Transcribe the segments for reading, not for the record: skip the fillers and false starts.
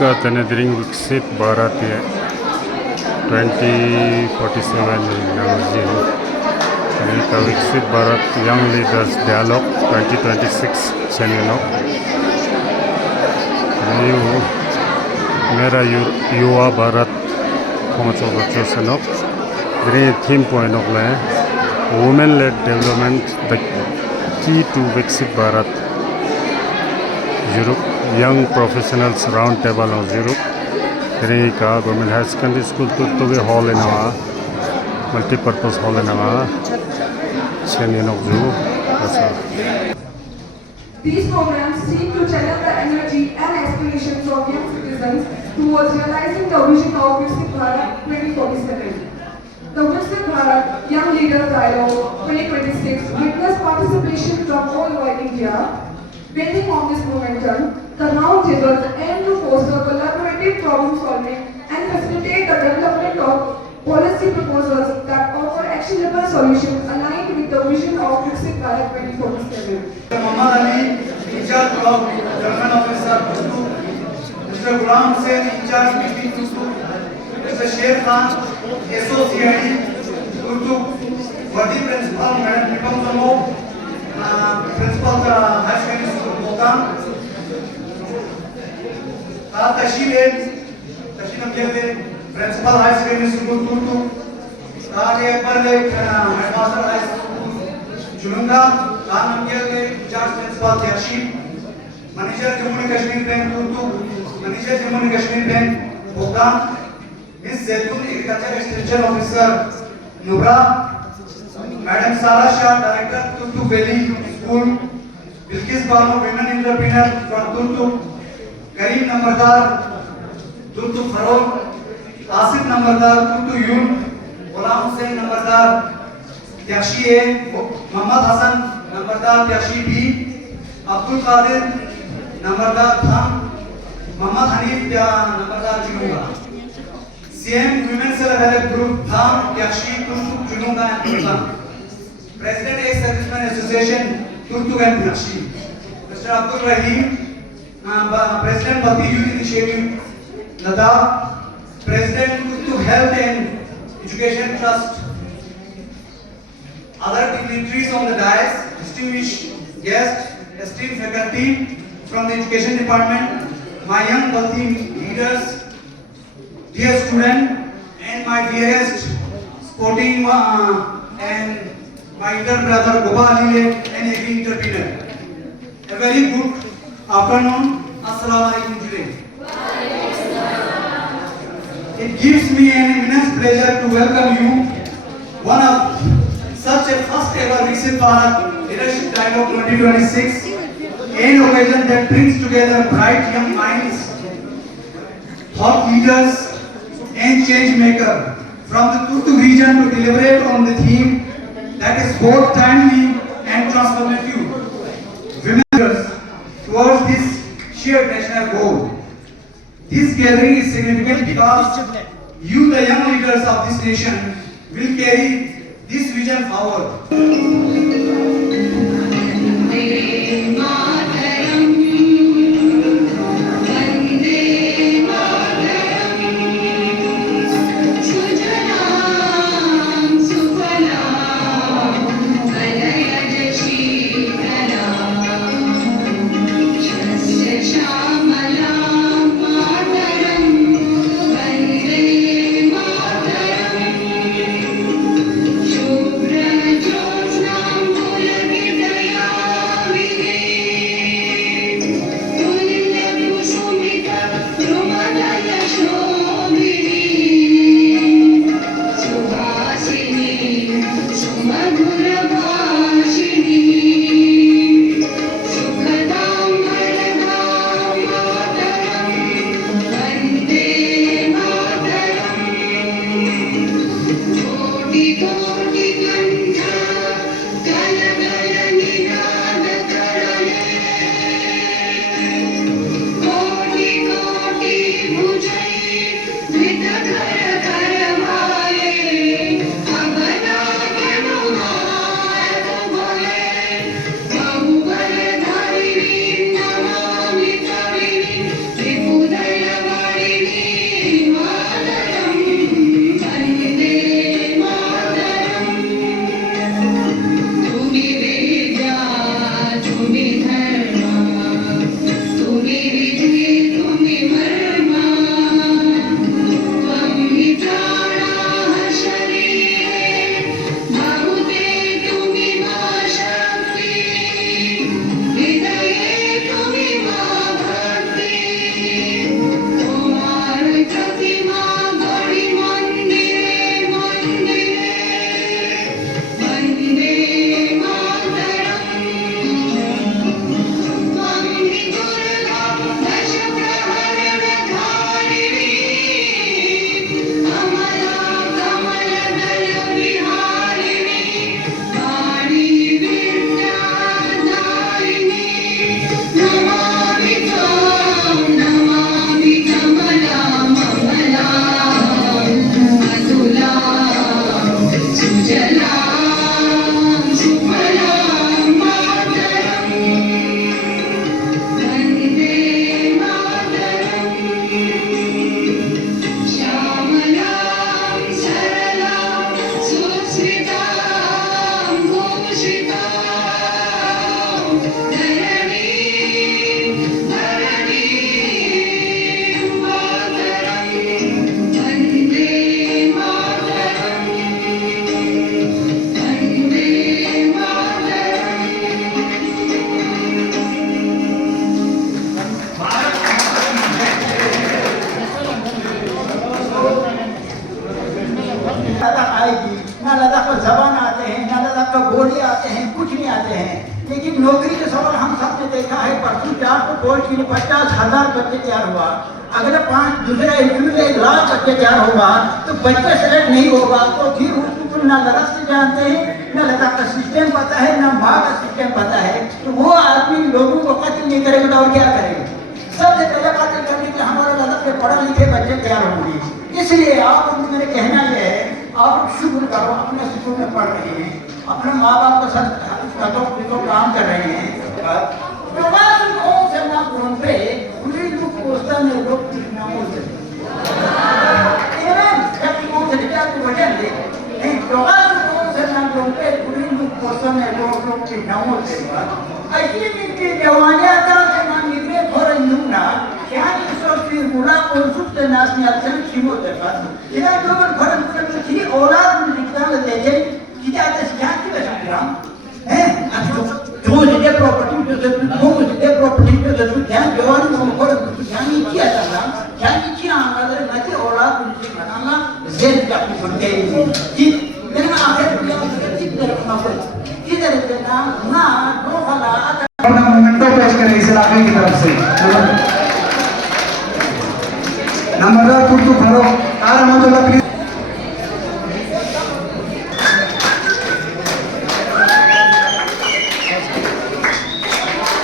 का Tenediring Viksit Bharat 2047 Namjin. Tenedika Viksit Bharat Young Leaders Dialogue 2026 Chenino. मेरा युवा भारत पहुँचो बच्चों से नोक ग्रीन थीम पॉइंट नोक ले women led development the key to Viksit Bharat Europe young professionals round table of Europe green का गवर्नमेंट हायर सेकेंडरी स्कूल तो भी हॉल है ना मल्टीपर्पज हॉल है ना चेन्नई नोक जो ऐसा These programs seek to channel the energy and aspirations of young citizens towards realizing the vision of Viksit Bharat 2047. The Viksit Bharat Young Leaders Dialogue 2026 witnessed participation from all over India. Building on this momentum, the roundtables aim to foster collaborative problem solving and facilitate the development of policy proposals that offer actionable solutions aligned with the vision of Viksit Bharat 2047. Muhammad Ali, in charge of German officer, Mr. Ghulam Hussain, in charge of Urdu, Mr. Sher Khan, SOCID, Urdu, Wadi Principal, Madam Nikam Samo, Principal of the High Secondary School, Bhutan, Tashil Amjad, Principal High Secondary School, Urdu, Taj Akbar, Headmaster High School, Julunga, Khan Amjad, Charge Principal Tyashib, Manager Jammu and Kashmir Bank, Urdu, Manager Jammu and Kashmir Bank, Bhutan, Ms. Zaitun, Agriculture Extension Officer, Nubra, Madam Sarah Shah, Director, Turtu Valley School, Bilkis Banu, Women Entrepreneur from Turtu, Kareem Nambardar, Turtu Farol, Asif Nambardar, Turtu Yun, Ghulam Hussain Nambardar, Tyashi A, Muhammad Hassan Nambardar, Tyashi B, Abdul Qadir Nambardar Khan, Muhammad Hanif Nambardar Jununga. CM Women Self-Help Group Tham, Tyashi, Turtu, Jununga and Turtan. President Ex-Servicemen Association, Turtu and Tyashi. Mr. Abdul Rahim, President Bhakti Youth Initiative, Ladakh. President Turtu Health and Education Trust. Other dignitaries on the dais, distinguished guests, esteemed faculty from the Education Department, my young Bhakti leaders, dear student, and my dearest sporting and my elder brother Gopal Ali, an agri entrepreneur. A very good afternoon. Assalamu alaikum today. It gives me an immense pleasure to welcome you, one of such a first ever Viksit Bharat Leadership Dialogue 2026, an occasion that brings together bright young minds, thought leaders, and change maker from the Turtu region to deliberate on the theme that is both timely and transformative. Women towards this shared national goal. This gathering is significant because you, the young leaders of this nation, will carry this vision forward. Shubhra Jyotsna ना लद्दाख का जबान आते हैं, ना लद्दाख का बोली आते हैं, कुछ नहीं आते हैं। लेकिन नौकरी का सवाल हम सब ने देखा है, परसों 400 पोस्ट के लिए 50,000 बच्चे तैयार हुआ, अगले 5 दूसरे इंटरव्यू में 1 लाख बच्चे तैयार होगा, तो बच्चे सेलेक्ट नहीं होगा तो फिर उसको ना लद्दाख से जानते हैं, ना लद्दाख का सिस्टम पता है, ना माँ का सिस्टम पता है, तो वो आदमी लोगों को कत्ल नहीं करेगा तो और क्या करेगा? सबसे पहले कत्ल करने के हमारे लद्दाख के पढ़े लिखे बच्चे तैयार होंगे। इसलिए आप मेरे कहना यह है, आप शुक्र करो, अपने स्कूल में पढ़ रहे हैं, अपने माँ बाप के साथ तो काम कर रहे हैं। पेश करें इस इलाके की तरफ से। नंबरदार कुर्तू फरो please.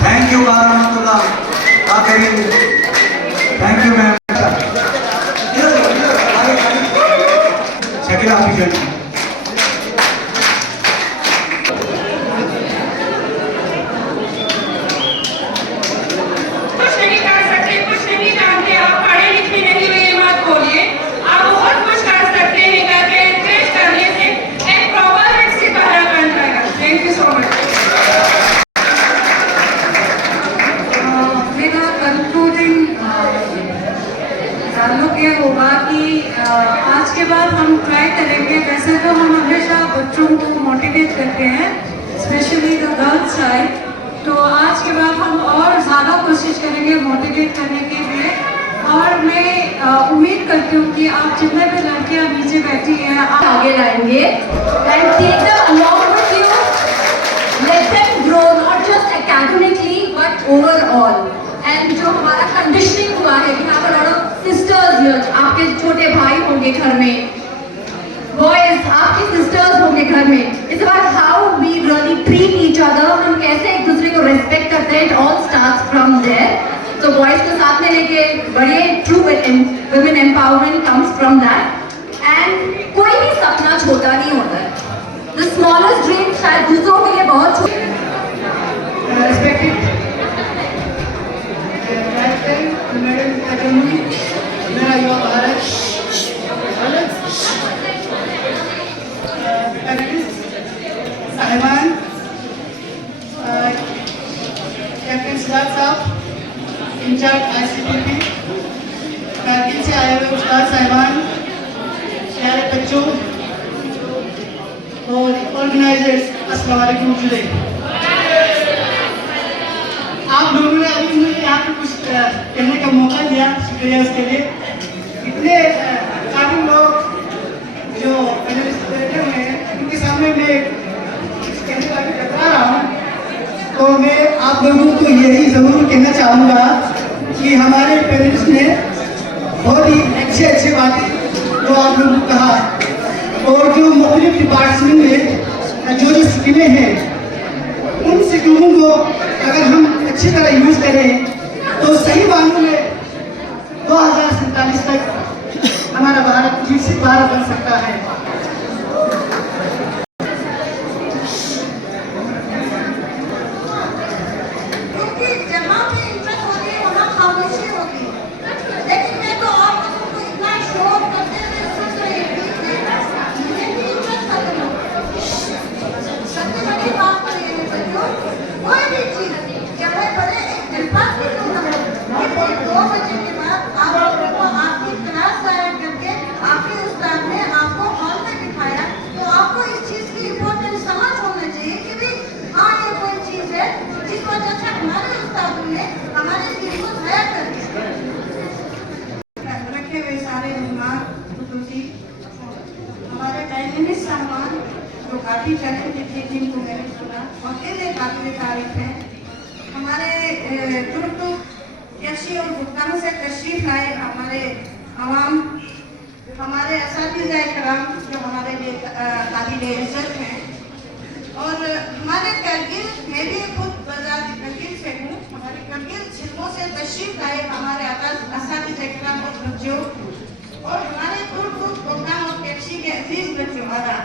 Thank you thank you ma'am. Shakeela official होगा कि आज के बाद हम ट्राई करेंगे। वैसे तो हम हमेशा बच्चों को मोटिवेट करते हैं, स्पेशली द गर्ल्स साइड, तो आज के बाद हम और ज़्यादा कोशिश करेंगे मोटिवेट करने के लिए। और मैं उम्मीद करती हूँ कि आप जितने भी लड़कियाँ नीचे बैठी हैं आप आगे लाएंगे and take them along with you, let them grow not just academically but overall. And जो हमारा कंडीशनिंग हुआ है, we have a lot of sisters here, आपके छोटे भाई होंगे घर में, बॉयज आपकी सिस्टर्स होंगे घर में। It's about how we really treat each other, हम कैसे एक दूसरे को रिस्पेक्ट करते हैं। It all starts from there. तो बॉयज को साथ में लेके बढ़िए, true women empowerment comes from that. And कोई भी सपना छोटा नहीं होता है, द स्मॉलेस्ट ड्रीम शायद दूसरों के लिए बहुत छोटा। मेरा युवा भारत साहिबान, कैप्टन सिद्धार्थ साहब इंचार्ज ICPP, कारगिल से आए हुए उस्ताद साहिबान, प्यारे बच्चों और ऑर्गेनाइजर्स, अस्सलाम वालेकुम। आप लोगों ने अभी मुझे यहाँ पे कुछ कहने का मौका दिया, शुक्रिया उसके लिए। इतने काफी लोग जो पैनलिस्ट बैठे हुए हैं, उनके सामने मैं कहने का भी बता रहा हूँ, तो मैं आप लोगों को यही ज़रूर कहना चाहूँगा कि हमारे पैनलिस्ट ने बहुत ही अच्छे बातें तो आप लोगों को कहा, और जो मुख्तलिफ डिपार्टमेंट में जो स्कीमें हैं, उन स्कीमों को अगर हम अच्छी तरह यूज करें तो सही मानों में 2047 तक हमारा भारत विकसित भारत बन सकता है। जहाँ पे इंटरेस्ट होती है वहाँ खामोशी होती है, लेकिन मैं तो आप लोगों को इतना शोर करते हुए सुन रही थी कि मुझे भी इंटरेस्ट खत्म हो गया। सबसे बड़ी बात तो ये है बच्चों, कोई भी चीज़ चाहे बड़े एक दिलचस्प क्यों न हो, लेकिन 2 बजे के बाद आप लोगों को आपकी क्लास ज्वाइन करके आपके उस्ताद ने आपको जो काफी चैलेंज थे जिनको मैंने सुना और इन्हें काफी तारीफ है। हमारे तुर्क कैशी और भुगतान से तशरीफ लाए हमारे आवाम, हमारे असातिज़ा कराम जो हमारे लिए काबिल इज्जत हैं, और हमारे करगिल, मैं भी खुद बजाज करगिल से हूँ, हमारे करगिल जिलों से तशरीफ लाए हमारे असातिज़ा कराम और बच्चों, और हमारे तुर्क भुगतान और कैशी के अजीज बच्चों हमारा,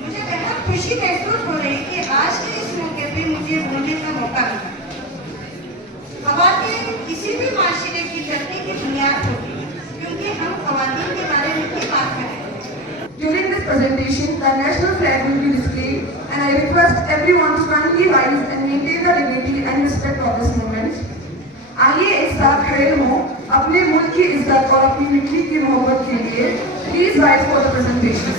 मुझे बेहद खुशी महसूस हो रही कि आज के इस मौके पे मुझे बोलने का मौका मिला। ख़वातीन किसी भी माशरे की तरक्की की बुनियाद होती है, क्योंकि हम ख़वातीन के बारे में ही बात करें। During this presentation, the national flag will be displayed, and I request everyone to kindly rise and maintain the dignity and respect of this moment. आइए एक साथ खड़े हों अपने मुल्क की इज्जत और अपनी मिट्टी की मोहब्बत के लिए। Please rise for the presentation.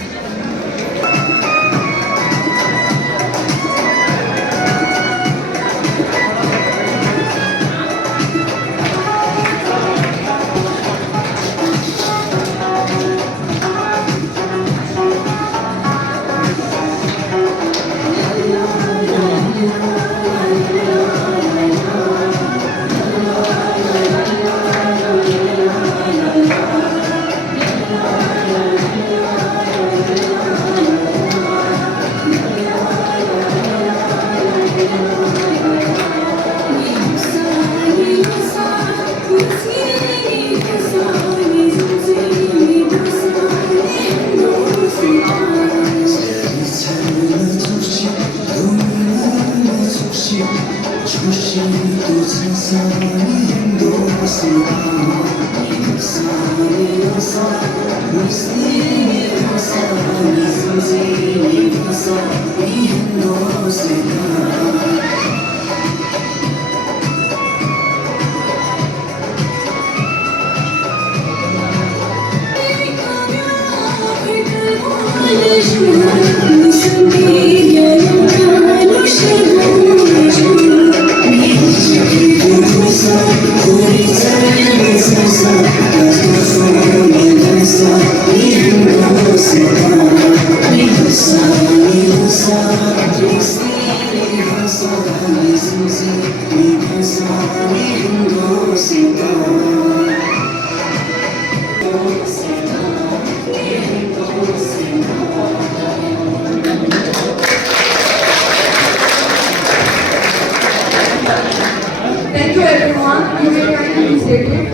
Thank you everyone. You may kindly be seated.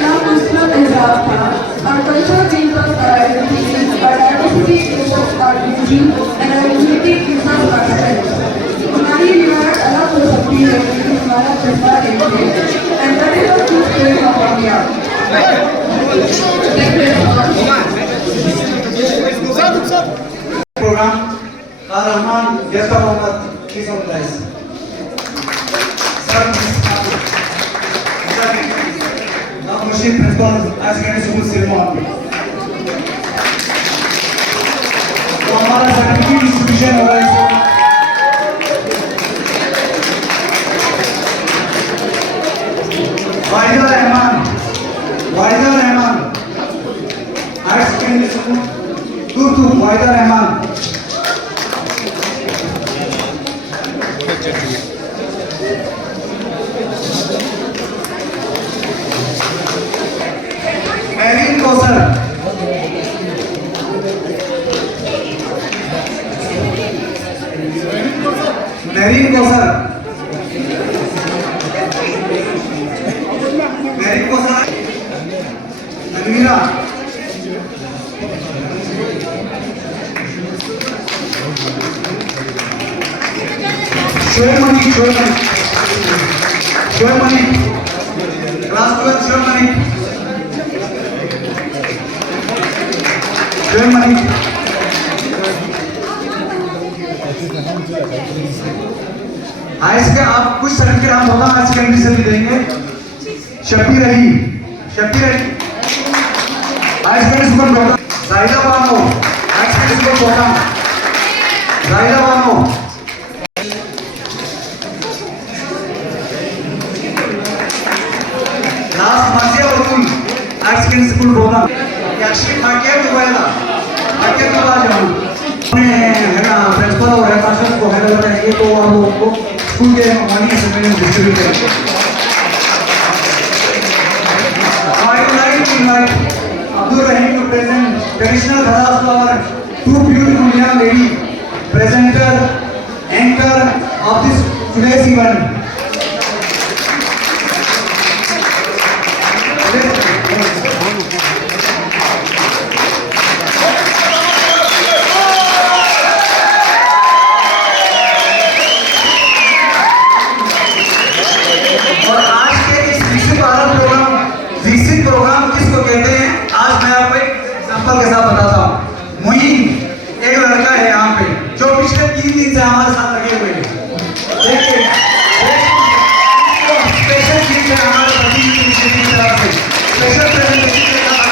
Now Muslim Azhar था, our culture brings us our identity, our diversity gives us our beauty, and our unity gives us our strength. हमारी रिवायत अलग हो सकती है, लेकिन हमारा जज्बा एक है, and that is the true spirit of India. Thank you everyone. program Rahman Yasa Mohammed, please on rise. Sir, now Mushib Principal as Gani School Ceremony. तो हमारा सर्टिफिकेट डिस्ट्रीब्यूशन हो रहा है Waheeda Rehman higher secondary school तुर्तु वाहिदा रहमान मेरीन कौसर अनवीरा शोएमनी class 12 शोएमनी हाइस के आप कुछ सर्टिफिकेट हम होगा हायर सेकेंडरी से भी देंगे Shabir Ali higher secondary school होगा Zahida Bano higher secondary school होगा Zahida Bano last Masiya Batool higher secondary school रोना एक्चुअली मार्केट हुआ मार्केट के बाद है ना प्रिंसिपल और हेडमास्टर को हैंडल करेंगे तो हम लोग को स्कूल के मनी से मैंने डिस्ट्रीब्यूट करेंगे I would like to invite Abdul Rahim to present traditional Bharat flower, two beautiful young lady presenter, anchor of this today's event. और आज के इस विकसित भारत प्रोग्राम किसको कहते हैं, आज मैं आपको एक एग्जांपल के साथ बताता हूँ। मोइन एक लड़का है यहाँ पे जो पिछले 3 दिन से हमारे साथ लगे हुए हैं। देखिए स्पेशल चीज है हमारे प्रतिनिधि की तरफ से स्पेशल प्रेजेंटेशन के साथ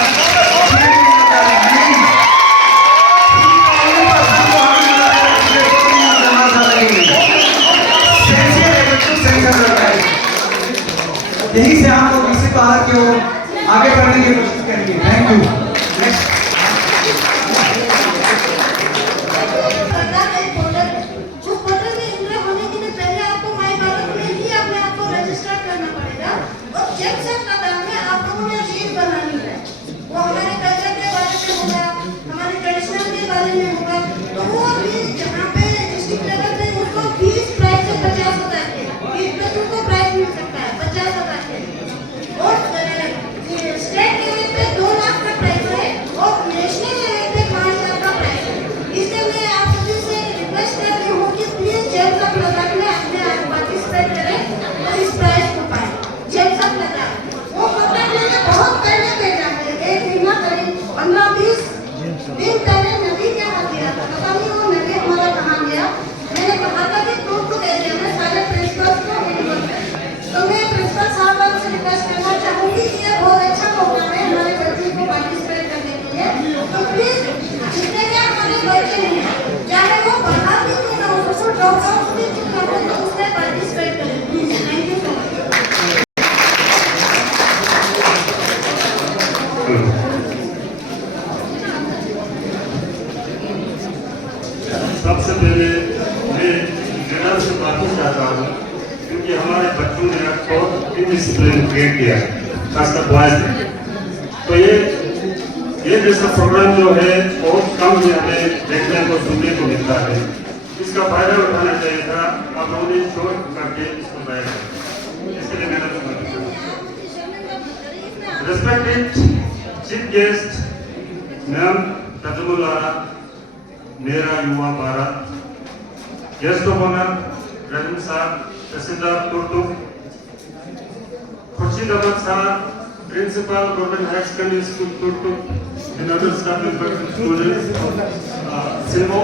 यही से हम लोग विकसित भारत की ओर आगे बढ़ने की कोशिश करेंगे। Thank you. उस पोर्टल में एंट्री होने के लिए पहले आपको माय भारत में ही अपने आप को रजिस्टर करना पड़ेगा और चेक से कतार में आप लोगों ने शीट बनानी है। वो हमारे कल्चर के बारे में होगा, हमारे ट्रेडिशनल के बारे में होगा। तो वो भी जहाँ पे डिस्ट्रिक्ट लेवल पे उसको 20 प्राइस से 50 होता है, 20 पे उनको प्राइस मिल सकता है 50 होता है और स्टेट लेवल पे 2 लाख का प्राइस है और नेशनल लेवल पे 5 लाख का प्राइस है। इसलिए मैं आप सभी से रिक्वेस्ट करती हूँ कि प्लीज जेम्स ऑफ लद्दाख में अपने आप पार्टिसिपेट करें और इस प्राइज को पाएं। जेम्स ऑफ लद्दाख वो प्रोग्राम मैंने बहुत पहले भेजा है, 1 महीना करीब 15-20 दिन पहले नदी के हाथ दिया था। पता नहीं वो नदी हमारा कहाँ गया। मैंने कहा था कि टूट एरिया में सारे प्रिंसिपल्स को मिलकर तो मैं प्रिंसिपल साहब से रिक्वेस्ट करना चाहूँगी कि ये बहुत अच्छा प्रोग्राम है हमारे बच्चों को पार्टिसिपेट करने के लिए। तो प्लीज जितने भी हमारे बच्चे हैं चाहे वो बाहर भी क्यों ना हो, उसको ड्रॉप आउट भी क्यों ना हो, तो उसमें पार्टिसिपेट करें please. Thank you so much. सबसे पहले मैं जनरल से बातें चाहता हूँ क्योंकि हमारे बच्चों ने बहुत डिसिप्लिन क्रिएट किया है, खासकर बॉयज ने। तो ये जैसा प्रोग्राम जो है बहुत कम ही हमें देखने को सुनने को मिलता है। इसका फायदा उठाना चाहिए था, आप लोगों ने शोर करके इसको बनाया। इसके लिए मेरा respected chief guest ma'am Tajumullah, मेरा Yuva Bharat, guest of honour Rahim sahab, tehsildar Turtuk, Khurshid Ahmed sahab, principal government higher secondary school Turtuk, and other staff members and students, Silvo,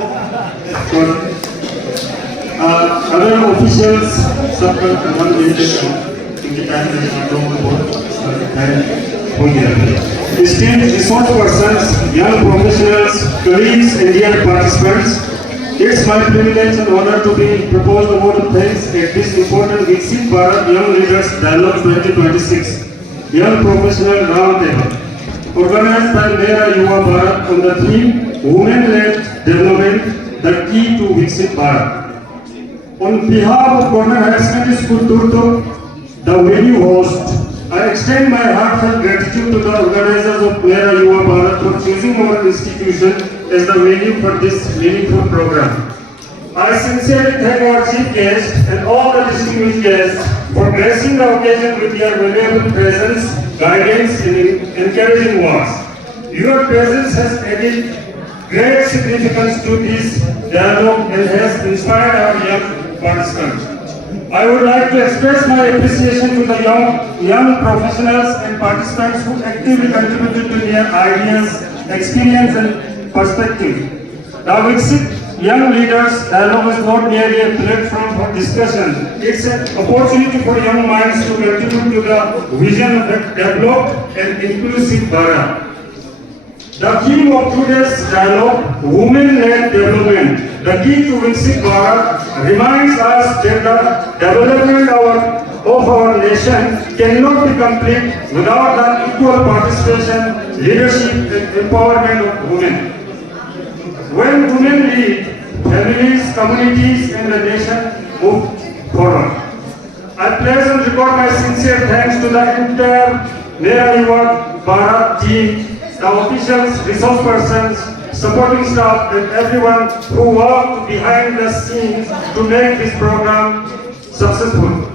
other officials, सबका ध्यान दीजिए क्योंकि टाइम में आप लोगों को बहुत टाइम हो गया है। Esteemed resource persons, young professionals, colleagues, and dear participants, it's my privilege and honor to be proposed award of thanks at this important Viksit Bharat Young Leaders Dialogue 2026 Young Professional Roundtable, organized by Mera Yuva Bharat on the theme Women-led Development, the key to Viksit Bharat. On behalf of Government Higher Secondary School Turtuk, the venue host, I extend my heartfelt gratitude to the organizers of Mera Yuva Bharat for choosing our institution as the venue for this meaningful program. I sincerely thank our chief guest and all the distinguished guests for gracing the occasion with your valuable presence, guidance, and encouraging words. Your presence has added great significance to this dialogue and has inspired our young participants. I would like to express my appreciation to the young professionals and participants who actively contributed to their ideas, experience, and perspective. The Viksit Young Leaders Dialogue is not merely a platform for discussion. It's an opportunity for young minds to contribute to the vision of a developed and inclusive Bharat. The theme of today's dialogue, Women-led Development, the key to Viksit Bharat, reminds us that the development of our of our nation cannot be complete without the equal participation, leadership and empowerment of women. When women lead, families, communities and the nation move forward. I place on record my sincere thanks to the entire Mera Yuva Bharat team, the officials, resource persons, supporting staff and everyone who worked behind the scenes to make this program successful.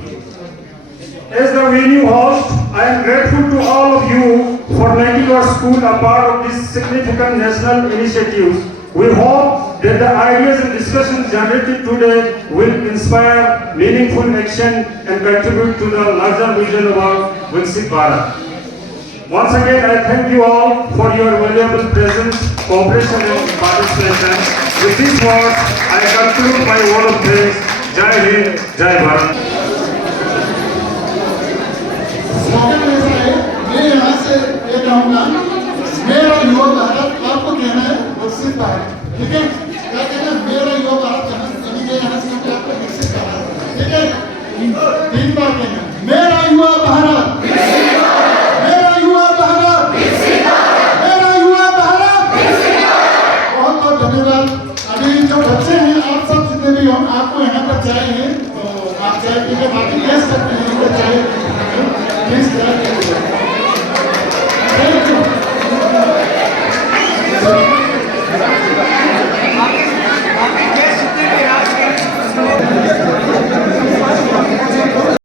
As the venue host, I am grateful to all of you for making our school a part of this significant national initiative. We hope that the ideas and discussions generated today will inspire meaningful action and contribute to the larger vision of our Viksit Bharat. Once again, I thank you all for your valuable presence, cooperation and participation. With these words, I conclude my word of thanks. Jai Hind, Jai Bharat. मैं यहाँ से ये कहूँगा, मेरा युवा भारत आपको कहना है विकसित भारत, ठीक है? क्या कहना है? मेरा युवा भारत यहाँ से आपको विकसित भारत, ठीक है? 3 बार कहना, मेरा युवा भारत, मेरा युवा भारत, मेरा युवा भारत। बहुत बहुत धन्यवाद। अभी जो बच्चे हैं, आप सब जितने भी हो, आपको यहाँ पर चाय है, तो आप चाय पी के बाकी ले सकते हैं, चाय प्लीज।